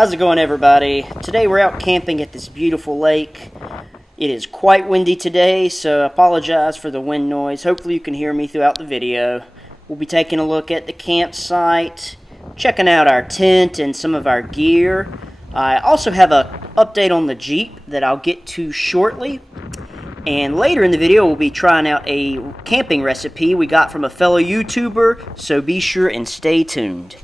How's it going, everybody? Today we're out camping at this beautiful lake. It is quite windy today, so I apologize for the wind noise. Hopefully you can hear me throughout the video. We'll be taking a look at the campsite, checking out our tent and some of our gear. I also have an update on the Jeep that I'll get to shortly. And later in the video, we'll be trying out a camping recipe we got from a fellow YouTuber, so be sure and stay tuned.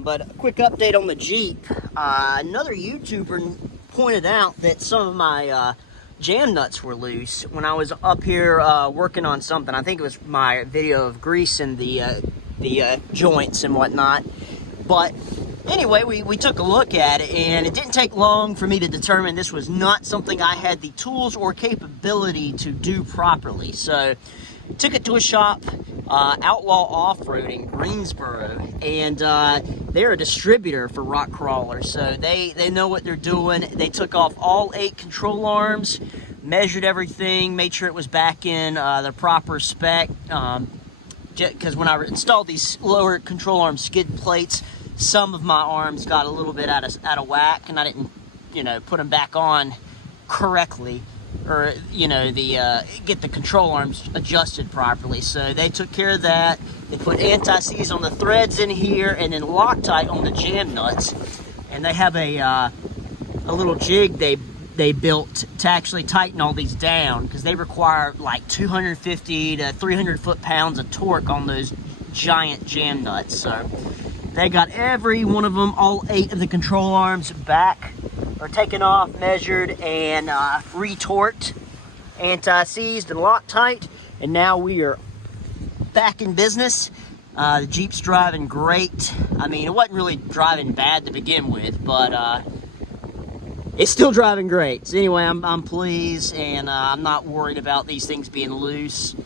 But a quick update on the Jeep. Another YouTuber pointed out that some of my jam nuts were loose when I was up here working on something. I think it was my video of greasing the joints and whatnot. But anyway, we took a look at it, and it didn't take long for me to determine this was not something I had the tools or capability to do properly. So took it to a shop, Outlaw Off-Roading, Greensboro, and they're a distributor for rock crawlers, so they know what they're doing. They took off all 8 control arms, measured everything, made sure it was back in the proper spec, because when I installed these lower control arm skid plates, some of my arms got a little bit out of whack, and I didn't, put them back on correctly, or get the control arms adjusted properly. So they took care of that. They put anti-seize on the threads in here, and then Loctite on the jam nuts. And they have a little jig they built to actually tighten all these down, because they require like 250 to 300 foot-pounds of torque on those giant jam nuts. So they got every one of them, all 8 of the control arms back, or taken off, measured, and retorqued, anti-seized, and Loctite. And now we are back in business. The Jeep's driving great. I mean, it wasn't really driving bad to begin with, but it's still driving great. So anyway, I'm pleased, and I'm not worried about these things being loose.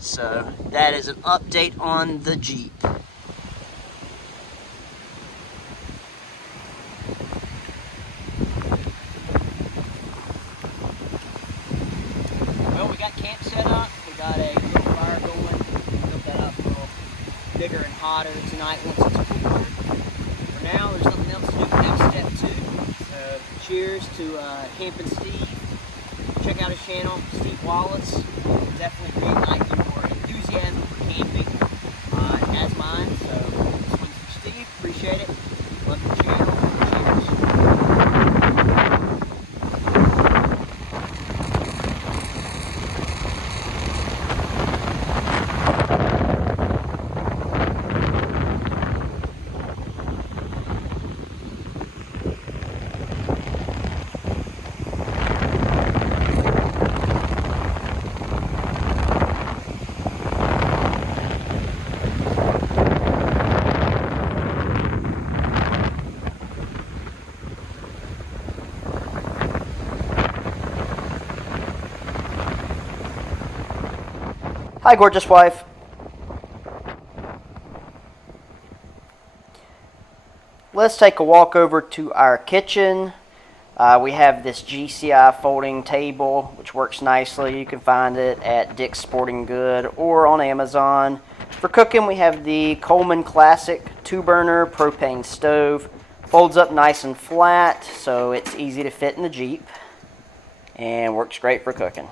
So that is an update on the Jeep. Well, we got camp set up. We got a little fire going. Built that up a little bigger and hotter tonight once it's cooler. For now, there's nothing else to do past step 2. So cheers to Camping Steve. Check out his channel, Steve Wallace. Definitely reignite your enthusiasm for camping, as mine. So this one's for Steve. Appreciate it. Love the channel. Hi, gorgeous wife. Let's take a walk over to our kitchen. We have this GCI folding table, which works nicely. You can find it at Dick's Sporting Good or on Amazon. For cooking, we have the Coleman Classic 2-burner propane stove. Folds up nice and flat, so it's easy to fit in the Jeep, and works great for cooking.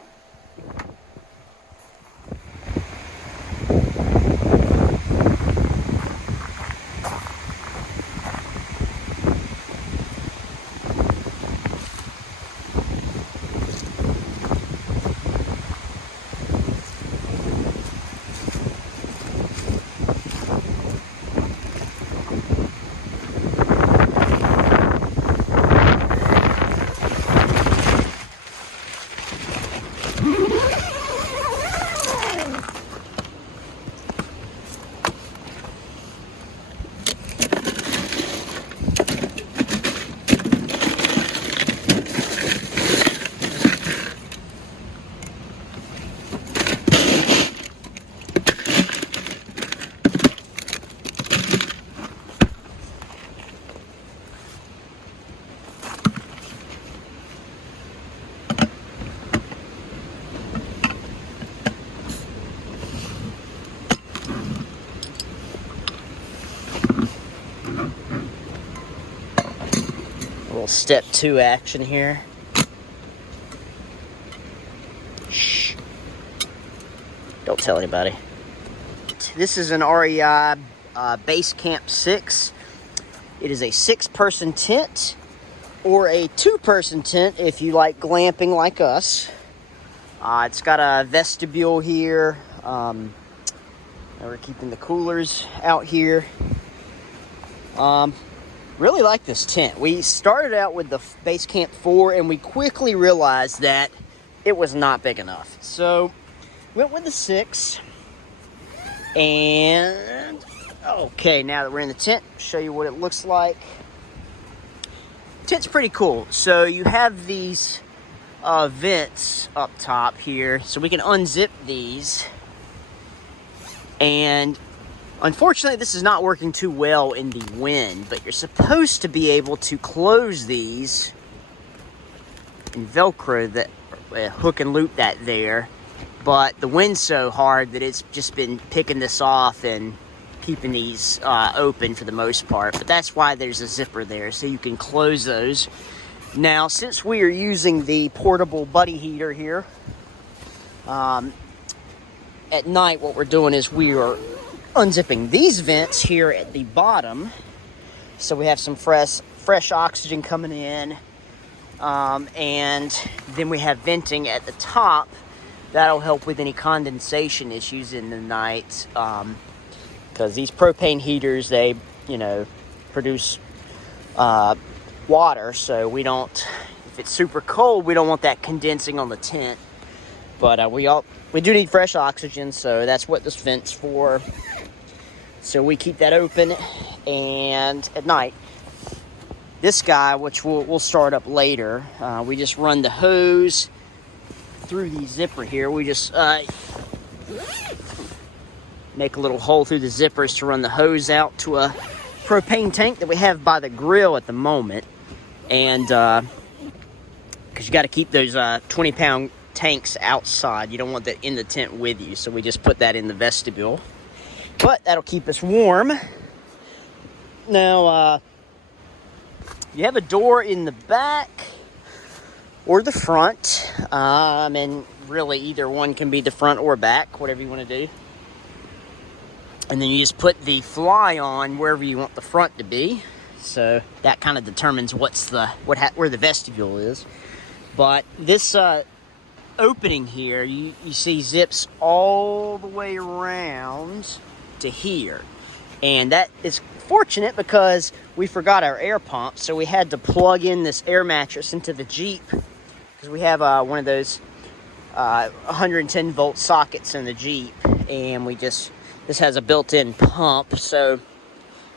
little step 2 action here. Shh. Don't tell anybody. This is an REI Base Camp 6. It is a 6-person tent or a 2-person tent if you like glamping like us. It's got a vestibule here. We're keeping the coolers out here. Really like this tent. We started out with the Base Camp 4 and we quickly realized that it was not big enough. So went with the 6. And okay, now that we're in the tent, I'll show you what it looks like. The tent's pretty cool. So you have these vents up top here, so we can unzip these. And unfortunately, this is not working too well in the wind, but you're supposed to be able to close these and Velcro that, hook and loop that there. But the wind's so hard that it's just been picking this off and keeping these open for the most part. But that's why there's a zipper there, so you can close those. Now, since we are using the portable buddy heater here, at night what we're doing is we are unzipping these vents here at the bottom, so we have some fresh oxygen coming in, and then we have venting at the top. That'll help with any condensation issues in the night, because these propane heaters, they, produce water, so we don't, if it's super cold, we don't want that condensing on the tent. But we do need fresh oxygen, so that's what this vent's for. So we keep that open, and at night, this guy, which we'll start up later, we just run the hose through the zipper here. We just make a little hole through the zippers to run the hose out to a propane tank that we have by the grill at the moment. And because you got to keep those 20-pound tanks outside, you don't want that in the tent with you, so we just put that in the vestibule. But that'll keep us warm. Now you have a door in the back or the front, and really either one can be the front or back, whatever you want to do. And then you just put the fly on wherever you want the front to be. So that kind of determines where the vestibule is. But this opening here, you see zips all the way around to here. And that is fortunate because we forgot our air pump, so we had to plug in this air mattress into the Jeep, because we have one of those 110 volt sockets in the Jeep, and this has a built-in pump, so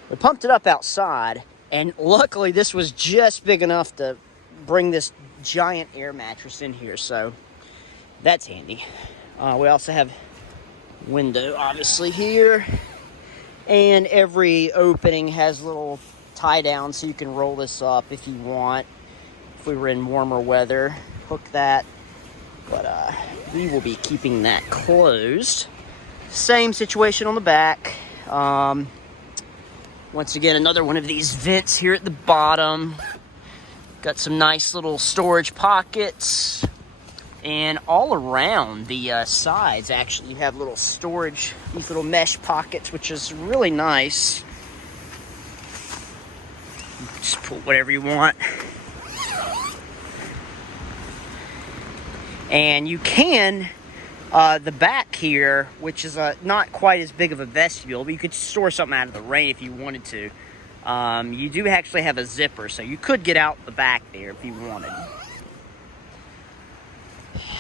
we pumped it up outside, and luckily this was just big enough to bring this giant air mattress in here, so that's handy. We also have a window obviously here, and every opening has a little tie down so you can roll this up if you want. If we were in warmer weather, hook that, but we will be keeping that closed. Same situation on the back. Once again, another one of these vents here at the bottom. Got some nice little storage pockets, and all around the sides actually you have little storage, these little mesh pockets, which is really nice. Just put whatever you want. And you can, the back here, which is not quite as big of a vestibule, but you could store something out of the rain if you wanted to. You do actually have a zipper, so you could get out the back there if you wanted.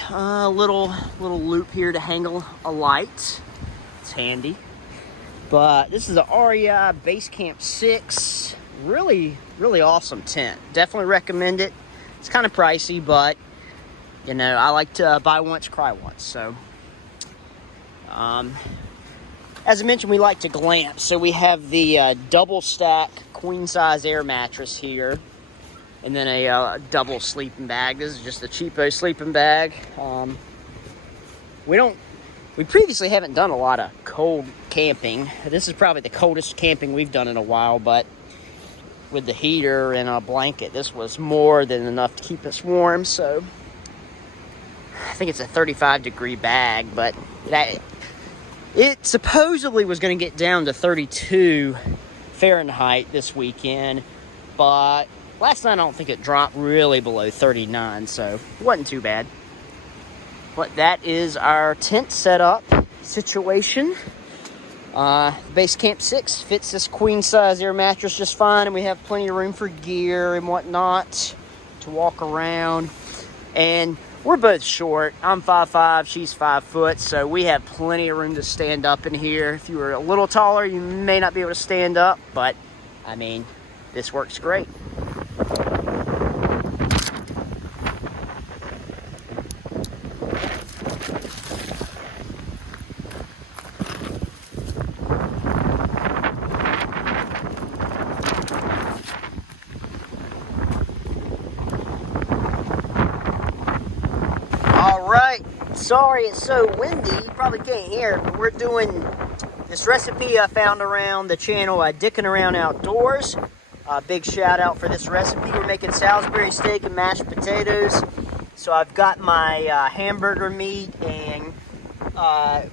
Little loop here to hang a light. It's handy. But this is a REI Base Camp 6. Really, really awesome tent. Definitely recommend it. It's kind of pricey, but I like to buy once, cry once. So, as I mentioned, we like to glamp. So we have the double stack queen size air mattress here, and then a double sleeping bag. This is just a cheapo sleeping bag. We previously haven't done a lot of cold camping. This is probably the coldest camping we've done in a while, but with the heater and a blanket, this was more than enough to keep us warm. So I think it's a 35-degree bag, but it supposedly was going to get down to 32 Fahrenheit this weekend, but last night I don't think it dropped really below 39, so it wasn't too bad. But that is our tent setup situation. Base Camp 6 fits this queen size air mattress just fine, and we have plenty of room for gear and whatnot to walk around. And we're both short. I'm 5'5", she's 5 foot, so we have plenty of room to stand up in here. If you were a little taller, you may not be able to stand up, but I mean, this works great. Sorry it's so windy, you probably can't hear it, but we're doing this recipe I found around the channel, Dickin' Around Outdoors. Big shout out for this recipe. We're making Salisbury steak and mashed potatoes. So I've got my hamburger meat and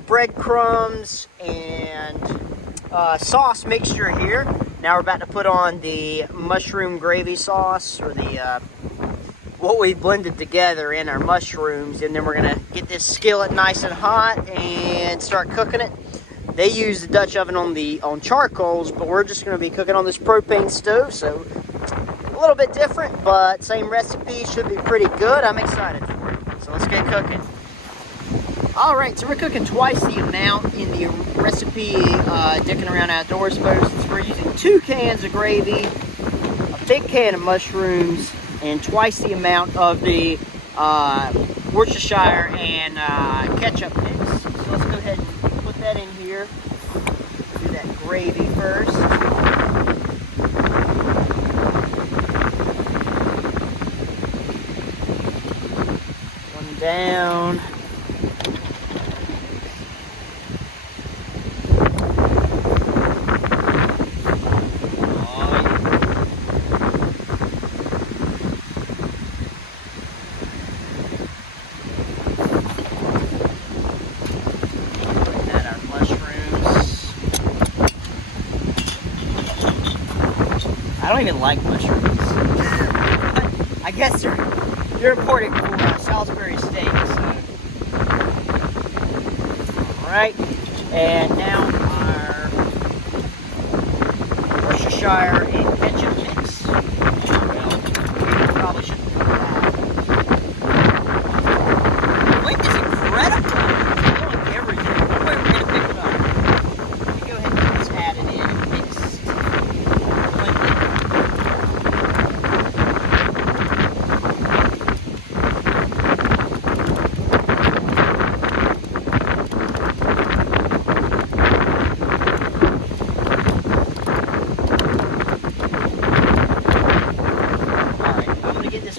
breadcrumbs and sauce mixture here. Now we're about to put on the mushroom gravy sauce, or the what we blended together in our mushrooms, and then we're gonna get this skillet nice and hot and start cooking it. They use the Dutch oven on charcoals, but we're just gonna be cooking on this propane stove, so a little bit different, but same recipe, should be pretty good. I'm excited for it. So let's get cooking. All right, so we're cooking twice the amount in the recipe Dickin' Around Outdoors posts. We're using 2 cans of gravy, a big can of mushrooms, and twice the amount of the Worcestershire and ketchup mix. So let's go ahead and put that in here. Do that gravy first. One down. I don't even like mushrooms. I guess they're important for Salisbury steak. So. Alright, and now our Worcestershire and ketchup mix. Well, probably shouldn't do that. The wind is incredible. It's blowing everything. One way we're going to pick it up. Let me go ahead and get this added in and mixed.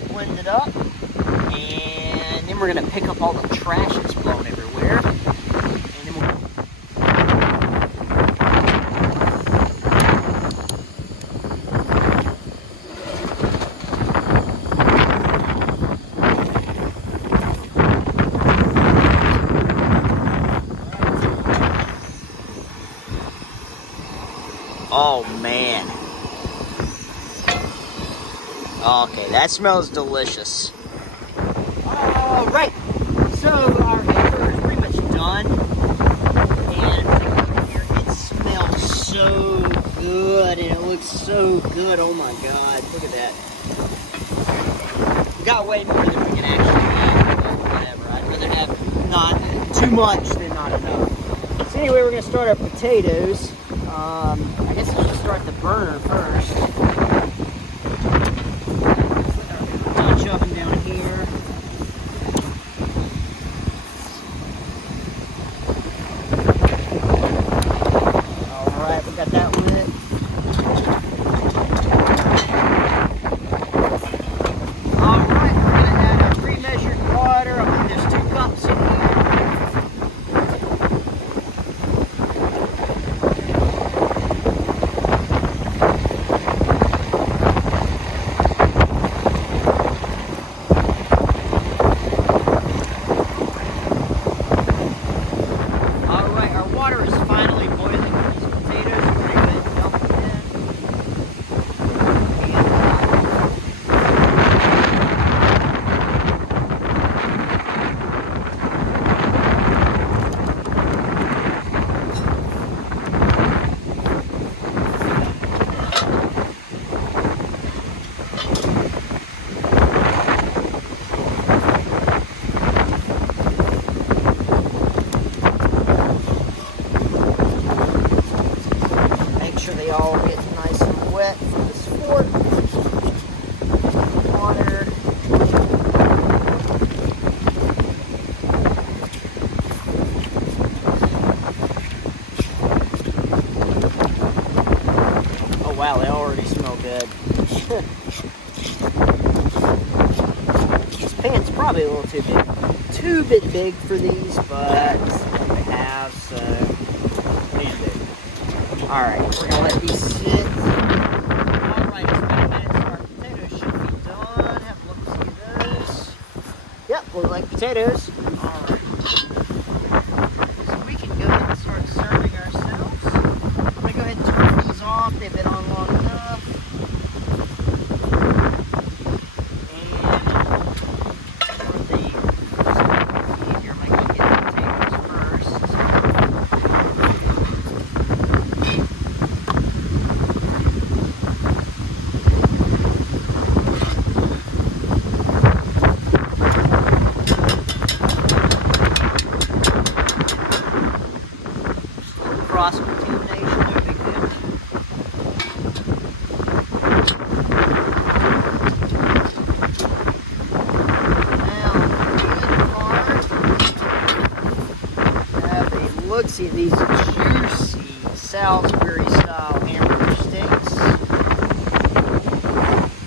Blended up, and then we're going to pick up all the trash that's blown everywhere, and then oh man. Okay, that smells delicious. Alright, so our hamburger is pretty much done. And here, it smells so good, and it looks so good. Oh my god, look at that. We got way more than we can actually eat, but whatever. I'd rather have not too much than not enough. So anyway, we're going to start our potatoes. I guess I should start the burner first. Oven down here. Alright, we got that lit. Alright, we're going to add our pre-measured water. I believe there's 2 cups in here. This pan's probably a little too bit big for these, but it's what we have, so alright, we're gonna let these sit. Alright, it's 20 minutes. Our potatoes should be done. Have a look at those. Yep, look like potatoes. Alright. So we can go ahead and start serving ourselves. I'm gonna go ahead and turn these off. They've been on long enough. Cross-contamination, no big deal. Now, have a look-see at these juicy Salisbury style hamburger steaks.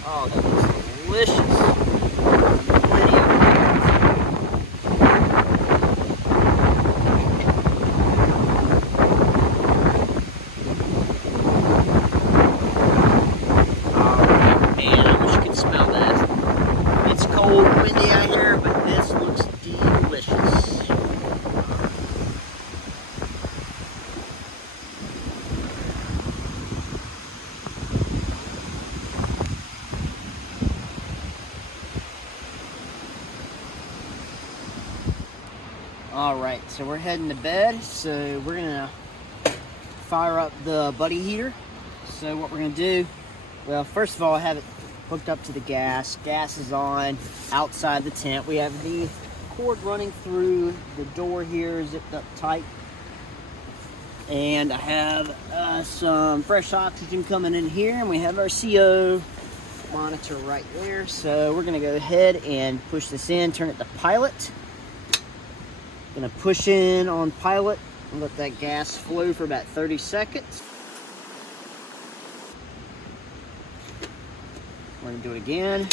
Oh, that looks delicious. Plenty of windy out here, but this looks delicious. Alright, so we're heading to bed, so we're gonna fire up the buddy heater. So what we're gonna do, well, first of all, I have it hooked up to the gas. Gas is on outside the tent. We have the cord running through the door here, zipped up tight. And I have some fresh oxygen coming in here, and we have our CO monitor right there. So we're gonna go ahead and push this in, turn it to pilot. Gonna push in on pilot and let that gas flow for about 30 seconds. We're gonna do it again.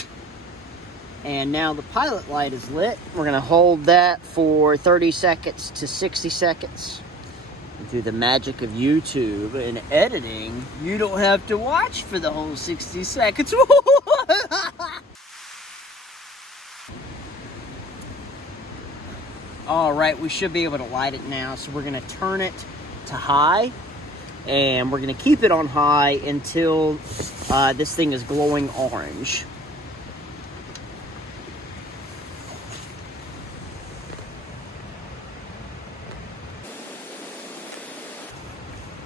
And now the pilot light is lit. We're gonna hold that for 30 seconds to 60 seconds. And through the magic of YouTube and editing, you don't have to watch for the whole 60 seconds. All right, we should be able to light it now. So we're gonna turn it to high, and we're gonna keep it on high until this thing is glowing orange.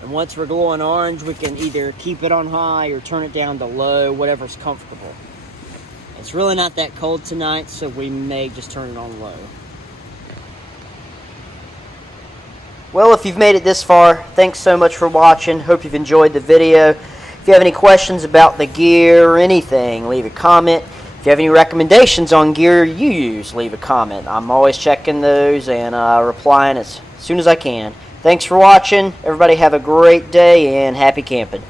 And once we're glowing orange, we can either keep it on high or turn it down to low, whatever's comfortable. It's really not that cold tonight, so we may just turn it on low. Well, if you've made it this far, thanks so much for watching. Hope you've enjoyed the video. If you have any questions about the gear or anything, leave a comment. If you have any recommendations on gear you use, leave a comment. I'm always checking those and replying as soon as I can. Thanks for watching. Everybody have a great day and happy camping.